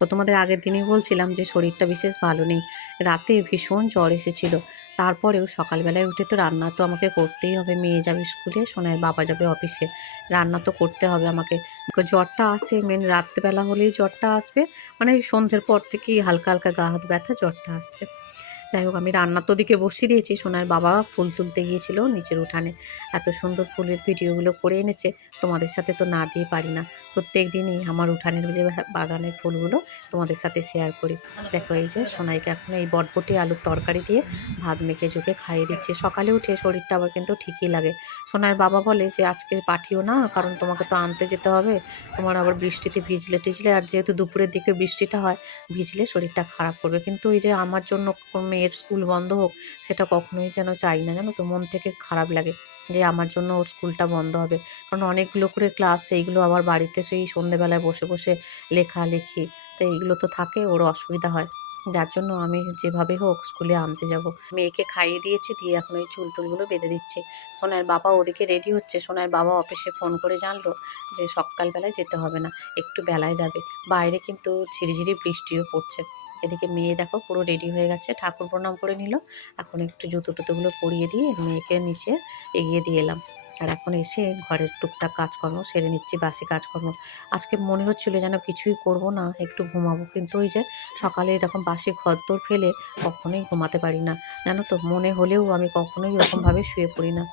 তো তোমাদের আগের দিনই বলছিলাম যে শরীরটা বিশেষ ভালো নেই, রাতে ভীষণ জ্বর এসেছিল। তারপরেও সকালবেলায় উঠে তো রান্না তো আমাকে করতেই হবে, মেয়ে যাবে স্কুলে, সোনার বাবা যাবে অফিসে, রান্না তো করতে হবে আমাকে। জ্বরটা আসে মেন রাত্রেবেলা হলেই জ্বরটা আসবে, মানে সন্ধ্যের পর থেকেই হালকা হালকা গা হাত ব্যথা জ্বরটা আসছে। যাই হোক, আমি রান্নার তো দিকে বসিয়ে দিয়েছি, সোনার বাবা ফুল তুলতে গিয়েছিল নিচের উঠানে, এত সুন্দর ফুলের ভিডিওগুলো করে এনেছে, তোমাদের সাথে তো না দিয়ে পারি না। প্রত্যেক দিনই আমার উঠানের যে বাগানের ফুলগুলো তোমাদের সাথে শেয়ার করি। দেখো এই যে সোনাইকে এখন এই বটবটি আলুর তরকারি দিয়ে ভাত মেখে ঝুঁকে খাইয়ে দিচ্ছি। সকালে উঠে শরীরটা আবার কিন্তু ঠিকই লাগে। সোনার বাবা বলে যে আজকে পাঠিও না, কারণ তোমাকে তো আনতে যেতে হবে, তোমার আবার বৃষ্টিতে ভিজলে টিজলে, আর যেহেতু দুপুরের দিকে বৃষ্টিটা হয়, ভিজলে শরীরটা খারাপ করবে। কিন্তু এই যে আমার জন্য মেয়ের স্কুল বন্ধ হোক, সেটা কখনোই যেন চাই না, জানো তো, মন থেকে খারাপ লাগে যে আমার জন্য ওর স্কুলটা বন্ধ হবে। কারণ অনেকগুলো করে ক্লাস, সেইগুলো আবার বাড়িতে সেই সন্ধেবেলায় বসে বসে লেখালেখি, তো এইগুলো তো থাকে, ওর অসুবিধা হয়। যার জন্য আমি যেভাবে হোক স্কুলে আনতে যাব। মেয়েকে খাইয়ে দিয়েছি, দিয়ে এখন ওই চুল টুলগুলো বেঁধে দিচ্ছি। সোনার বাবা ওদিকে রেডি হচ্ছে। সোনার বাবা অফিসে ফোন করে জানলো যে সকালবেলায় যেতে হবে না, একটু বেলায় যাবে। বাইরে কিন্তু ঝিরিঝিরি বৃষ্টিও পড়ছে। এদিকে মেয়ে দেখো পুরো রেডি হয়ে গেছে, ঠাকুর প্রণাম করে নিল। এখন একটু জুতো টুতোগুলো পরিয়ে দিয়ে মেয়েকে নিচে এগিয়ে দিয়ে এলাম। আর এখন এসে ঘরের টুকটাক কাজকর্ম সেরে নিচ্ছি, বাসি কাজকর্ম। আজকে মনে হচ্ছিল যেন কিছুই করব না, একটু ঘুমাবো, কিন্তু ওই যে সকালে এরকম বাসি ঘরদোর ফেলে কখনোই ঘুমাতে পারি না, জানো তো। মনে হলেও আমি কখনোই ওরকমভাবে শুয়ে পড়ি না,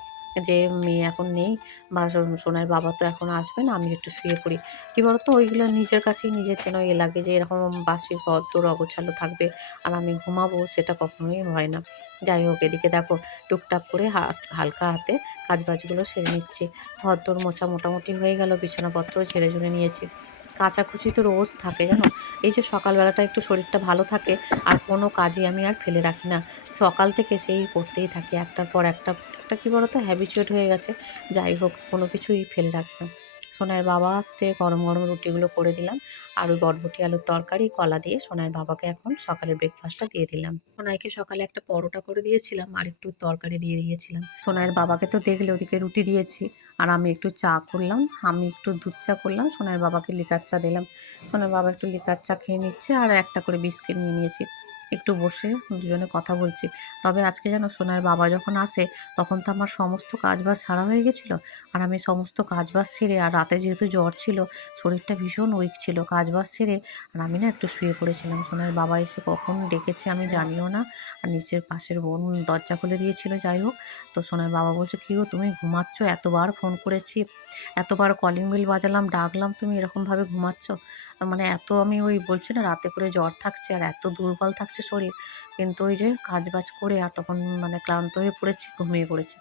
যে মেয়ে এখন নেই বা সোনার বাবা তো এখন আসবে না, আমি একটু শুয়ে পড়ি। কী বলতো, ওইগুলো নিজের কাছেই নিজের যেন লাগে যে এরকম বাসি ঘরদোর অগোছালো থাকবে আর আমি ঘুমাবো, সেটা কখনোই হয় না। যাই হোক, এদিকে দেখো টুকটাক করে হালকা হাতে কাজবাজগুলো সেরে নিচ্ছি। ঘরদোর মোছা মোটামুটি হয়ে গেল, বিছানাপত্র ঝেড়ে ঝুড়ে নিয়েছি। কাচাকুচি তো রোজ থাকে, জানো। এই যে সকালবেলাটা একটু শরীরটা ভালো থাকে, আর কোনো কাজই আমি আর ফেলে রাখি না। সকাল থেকে সেই করতেই থাকি, একটার পর একটা, একটা কী বলতো, হ্যাবিচুয়েট হয়ে গেছে। যাই হোক, কোনো কিছুই ফেলে রাখি না। সোনার বাবা আসতে গরম গরম রুটিগুলো করে দিলাম, আর ওই বটবটি আলুর তরকারি কলা দিয়ে সোনার বাবাকে এখন সকালের ব্রেকফাস্টটা দিয়ে দিলাম। সোনাইকে সকালে একটা পরোটা করে দিয়েছিলাম আর একটু তরকারি দিয়ে দিয়েছিলাম। সোনাইয়ের বাবাকে তো দেখলে ওদিকে রুটি দিয়েছি, আর আমি একটু চা করলাম, আমি একটু দুধ চা করলাম, সোনার বাবাকে লিকার চা দিলাম। সোনার বাবা একটু লিকার চা খেয়ে নিচ্ছে, আর একটা করে বিস্কিট নিয়ে নিয়েছি। একটু বসে দুজনে কথা বলছি। তবে আজকে যেন সোনার বাবা যখন আসে, তখন তো আমার সমস্ত কাজবাজ সারা হয়ে গেছিলো, আর আমি সমস্ত কাজবাজ সেরে, আর রাতে যেহেতু জ্বর ছিল, শরীরটা ভীষণ উইক ছিল, কাজবাজ সেরে আর আমি না একটু শুয়ে পড়েছিলাম। সোনার বাবা এসে কখন ডেকেছে আমি জানিও না, আর নিচের পাশের বোন দরজা খুলে দিয়েছিল। যাই হোক, তো সোনার বাবা বলছে, কী গো তুমি ঘুমাচ্ছ, এতবার ফোন করেছি, এতবার কলিং বেল বাজালাম, ডাকলাম, তুমি এরকমভাবে ঘুমাচ্ছ? মানে এত, আমি ওই বলছি না, রাতে করে জ্বর থাকছে আর এত দুর্বল থাকছে শরীর, কিন্তু ওই যে কাজবাজ করে আর তখন মানে ক্লান্ত হয়ে পড়েছি, ঘুমিয়ে পড়েছি।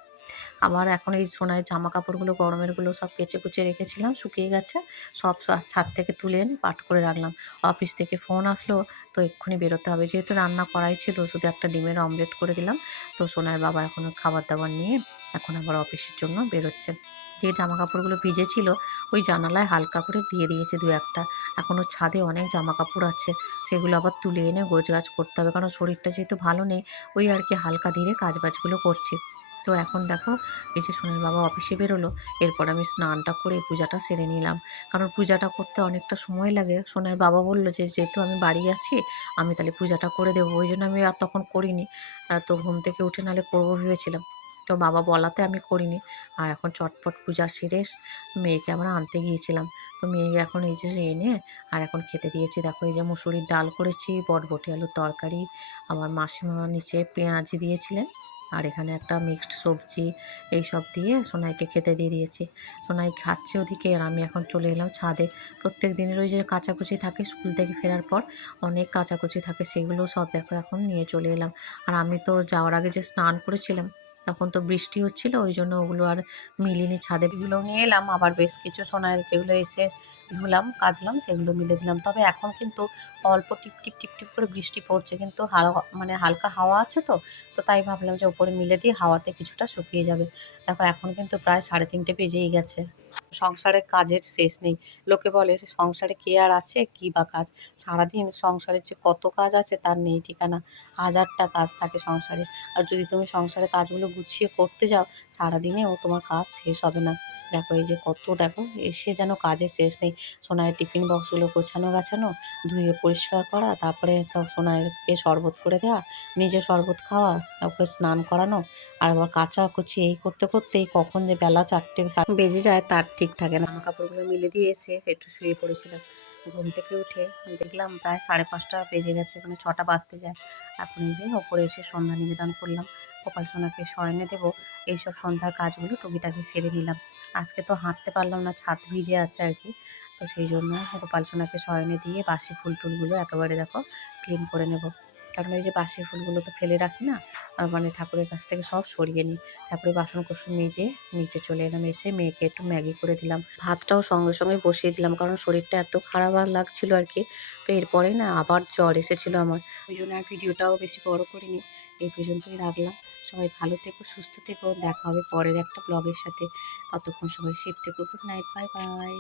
আবার এখন এই সোনার জামা কাপড়গুলো গরমেরগুলো সব কেচে কুচে রেখেছিলাম, শুকিয়ে গেছে, সব ছাদ থেকে তুলে এনে পাট করে রাখলাম। অফিস থেকে ফোন আসলো, তো এক্ষুনি বেরোতে হবে, যেহেতু রান্না করাই ছিল, শুধু একটা ডিমের অমলেট করে দিলাম। তো সোনার বাবা এখন খাবার দাবার নিয়ে এখন আবার অফিসের জন্য বেরোচ্ছে। যে জামা কাপড়গুলো ভিজেছিল, ওই জানালায় হালকা করে দিয়ে দিয়েছে দু একটা। এখনও ছাদে অনেক জামা কাপড় আছে, সেগুলো আবার তুলে এনে গোছগাছ করতে হবে, কারণ শরীরটা যেহেতু ভালো নেই, ওই আর কি হালকা ধীরে কাজবাজগুলো করছি। তো এখন দেখো, এই যে সোনার বাবা অফিসে বেরোলো, এরপর আমি স্নানটা করে পূজাটা সেরে নিলাম, কারণ পূজাটা করতে অনেকটা সময় লাগে। সোনার বাবা বললো যে যেহেতু আমি বাড়ি আছি, আমি তাহলে পূজাটা করে দেবো, ওই জন্য আমি আর তখন করিনি। তো ঘুম থেকে উঠে নাহলে করবো ভেবেছিলাম, তো বাবা বলাতে আমি করিনি। আর এখন চটপট পূজা সেরে মেয়েকে আমরা আনতে গিয়েছিলাম। তো মেয়েকে এখন এই যে এনে আর এখন খেতে দিয়েছি। দেখো এই যে মুসুরির ডাল করেছি, বটবটি আলুর তরকারি, আমার মাসিমা নিচে পেঁয়াজি দিয়েছিলেন, আর এখানে একটা মিক্সড সবজি, এইসব দিয়ে সোনাইকে খেতে দিয়ে দিয়েছি। সোনাই খাচ্ছে ওদিকে, আর আমি এখন চলে এলাম ছাদে। প্রত্যেক দিনের ওই যে কাচাকুচি থাকে স্কুল থেকে ফেরার পর, অনেক কাচাকুচি থাকে, সেগুলো সব দেখো এখন নিয়ে চলে এলাম। আর আমি তো যাওয়ার আগে যে স্নান করেছিলাম, তখন তো বৃষ্টি হচ্ছিল, ওই জন্য ওগুলো আর মিলিনি ছাদে, এগুলো নিয়ে এলাম। আবার বেশ কিছু সোনাইয়ের যেগুলো এসে ধুলাম, কাচলাম, সেগুলো মিলে দিলাম। তবে এখন কিন্তু অল্প টিপ, টিপ, টিপ, টিপ করে বৃষ্টি পড়ছে। কিন্তু মানে হালকা হাওয়া আছে তো, তো তাই ভাবলাম যে ওপরে মিলে দিয়ে হাওয়াতে কিছুটা শুকিয়ে যাবে। দেখো এখন কিন্তু প্রায় 3:30 বেজেই গেছে। সংসারে কাজের শেষ নেই। লোকে বলে সংসারে কে আর আছে, কি বা কাজ? সারাদিন সংসারের যে কত কাজ আছে তার নেই ঠিকানা। হাজারটা কাজ থাকে সংসারে। আর যদি তুমি সংসারের কাজগুলো গুছিয়ে করতে যাও, সারাদিনেও তোমার কাজ শেষ হবে না। দেখো এই যে কত দেখো, এসে যেন কাজের শেষ নেই। সোনাইয়ের টিফিন বক্সগুলো গোছানো গাছানো, ধুয়ে পরিষ্কার করা, তারপরে তো সোনাইকে শরবত করে দেওয়া, নিজে শরবত খাওয়া, ওকে স্নান করানো, আর আবার কাচাকুচি এই করতে করতেই কখন যে বেলা 4টে বেজে যায় তার ঠিক থাকে না। জামাকাপড়গুলো মিলে দিয়ে এসে একটু শুয়ে পড়েছিলাম। ঘুম থেকে উঠে দেখলাম প্রায় 5:30 বেজে গেছে, মানে 6টা বাজতে যায়। এখন এই যে ওপরে এসে সন্ধ্যা নিবেদন করলাম, গোপাল সোনাকে শয়নে দেবো, এইসব সন্ধ্যার কাজগুলো টুকিটাকি সেরে নিলাম। আজকে তো হাঁটতে পারলাম না, ছাদ ভিজে আছে আর কি। তো সেই জন্য গোপাল সোনাকে শয়নে দিয়ে বাসি ফুল টুলগুলো একেবারে দেখো ক্লিন করে নেব। কারণ ওই যে বাসি ফুলগুলো তো ফেলে রাখি না, মানে ঠাকুরের কাছ থেকে সব সরিয়ে নিই। ঠাকুরের বাসন কোসন মেজে নিচে চলে এলাম, এসে মেয়েকে একটু ম্যাগি করে দিলাম, ভাতটাও সঙ্গে সঙ্গে বসিয়ে দিলাম, কারণ শরীরটা এত খারাপ আর লাগছিল আর কি। তো এরপরেই না আবার জ্বর এসেছিলো আমার, ওই জন্য আর ভিডিওটাও বেশি বড় করিনি, এই পর্যন্তই রাখলাম। সবাই ভালো থেকো, সুস্থ থেকো, দেখা হবে পরের একটা ব্লগের সাথে। ততক্ষণ সবাই সেফ থেকো। Good night, bye bye.